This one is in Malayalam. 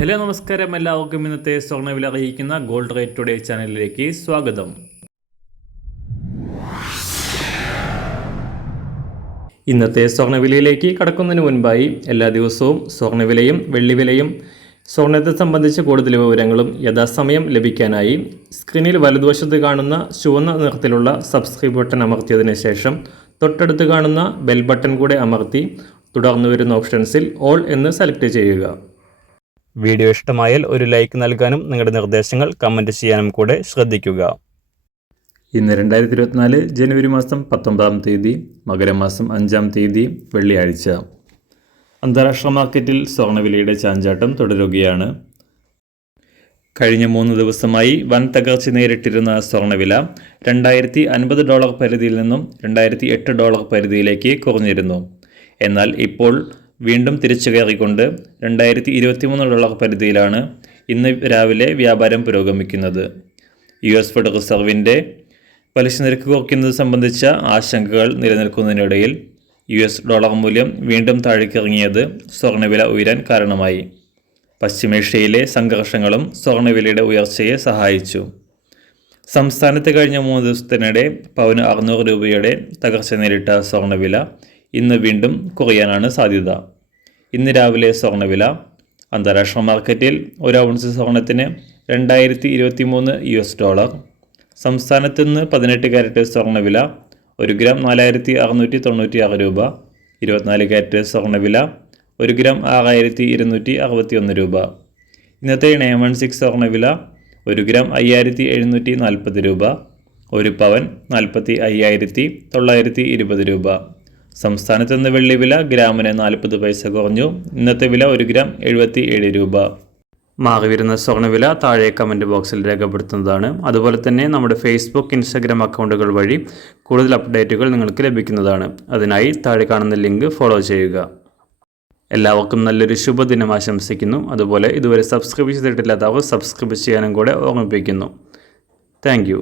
ഹലോ നമസ്കാരം, എല്ലാവർക്കും ഇന്നത്തെ സ്വർണ്ണവില അറിയിക്കുന്ന ഗോൾഡ് റേറ്റ് ടുഡേ ചാനലിലേക്ക് സ്വാഗതം. ഇന്നത്തെ സ്വർണ്ണവിലയിലേക്ക് കടക്കുന്നതിന് മുൻപായി എല്ലാ ദിവസവും സ്വർണ്ണവിലയും വെള്ളിവിലയും സ്വർണ്ണത്തെ സംബന്ധിച്ച കൂടുതൽ വിവരങ്ങളും യഥാസമയം ലഭിക്കാനായി സ്ക്രീനിൽ വലതുവശത്ത് കാണുന്ന ചുവന്ന നിറത്തിലുള്ള സബ്സ്ക്രൈബ് ബട്ടൺ അമർത്തിയതിനു ശേഷം തൊട്ടടുത്ത് കാണുന്ന ബെൽ ബട്ടൺ കൂടെ അമർത്തി തുടർന്ന് വരുന്ന ഓപ്ഷൻസിൽ ഓൾ എന്ന് സെലക്ട് ചെയ്യുക. വീഡിയോ ഇഷ്ടമായാൽ ഒരു ലൈക്ക് നൽകാനും നിങ്ങളുടെ നിർദ്ദേശങ്ങൾ കമൻറ്റ് ചെയ്യാനും കൂടെ ശ്രദ്ധിക്കുക. ഇന്ന് 2024 ജനുവരി മാസം 19 തീയതി, മകരമാസം 5 തീയതി, വെള്ളിയാഴ്ച. അന്താരാഷ്ട്ര മാർക്കറ്റിൽ സ്വർണ്ണവിലയുടെ ചാഞ്ചാട്ടം തുടരുകയാണ്. കഴിഞ്ഞ 3 ദിവസമായി വൻ തകർച്ച നേരിട്ടിരുന്ന സ്വർണ്ണവില $2050 പരിധിയിൽ നിന്നും $2008 പരിധിയിലേക്ക് കുറഞ്ഞിരുന്നു. എന്നാൽ ഇപ്പോൾ വീണ്ടും തിരിച്ചു കയറിക്കൊണ്ട് $2023 പരിധിയിലാണ് ഇന്ന് രാവിലെ വ്യാപാരം പുരോഗമിക്കുന്നത്. US ഫെഡറൽ റിസർവിൻ്റെ പലിശ നിരക്ക് കുറയ്ക്കുന്നത് സംബന്ധിച്ച ആശങ്കകൾ നിലനിൽക്കുന്നതിനിടയിൽ US ഡോളർ മൂല്യം വീണ്ടും താഴേക്കിറങ്ങിയത് സ്വർണ്ണവില ഉയരാൻ കാരണമായി. പശ്ചിമേഷ്യയിലെ സംഘർഷങ്ങളും സ്വർണ്ണവിലയുടെ ഉയർച്ചയെ സഹായിച്ചു. സംസ്ഥാനത്ത് കഴിഞ്ഞ 3 ദിവസത്തിനിടെ പവന് 600 രൂപയുടെ തകർച്ച നേരിട്ട സ്വർണ്ണവില ഇന്ന് വീണ്ടും കുറയാനാണ് സാധ്യത. ഇന്ന് രാവിലെ സ്വർണ്ണവില അന്താരാഷ്ട്ര മാർക്കറ്റിൽ 1 ഔൺസ് സ്വർണ്ണത്തിന് $2023, സംസ്ഥാനത്ത് നിന്ന് 18 കാരറ്റ് സ്വർണ്ണവില 1 ഗ്രാം 4696 രൂപ, 24 കാരറ്റ് സ്വർണ്ണവില 1 ഗ്രാം 6261 രൂപ. ഇന്നത്തെ 916 സ്വർണ്ണവില 1 ഗ്രാം 5740 രൂപ, 1 പവൻ 45,920 രൂപ. സംസ്ഥാനത്ത് നിന്ന് വെള്ളിവില ഗ്രാമിന് 40 പൈസ കുറഞ്ഞു. ഇന്നത്തെ വില 1 ഗ്രാം 77 രൂപ. മാറിവരുന്ന സ്വർണ്ണവില താഴെ കമൻറ്റ് ബോക്സിൽ രേഖപ്പെടുത്തുന്നതാണ്. അതുപോലെ തന്നെ നമ്മുടെ ഫേസ്ബുക്ക്, ഇൻസ്റ്റാഗ്രാം അക്കൗണ്ടുകൾ വഴി കൂടുതൽ അപ്ഡേറ്റുകൾ നിങ്ങൾക്ക് ലഭിക്കുന്നതാണ്. അതിനായി താഴെ കാണുന്ന ലിങ്ക് ഫോളോ ചെയ്യുക. എല്ലാവർക്കും നല്ലൊരു ശുഭദിനം ആശംസിക്കുന്നു. അതുപോലെ ഇതുവരെ സബ്സ്ക്രൈബ് ചെയ്തിട്ടില്ലാത്തവർ സബ്സ്ക്രൈബ് ചെയ്യാനും കൂടെ ഓർമ്മിപ്പിക്കുന്നു. Thank you.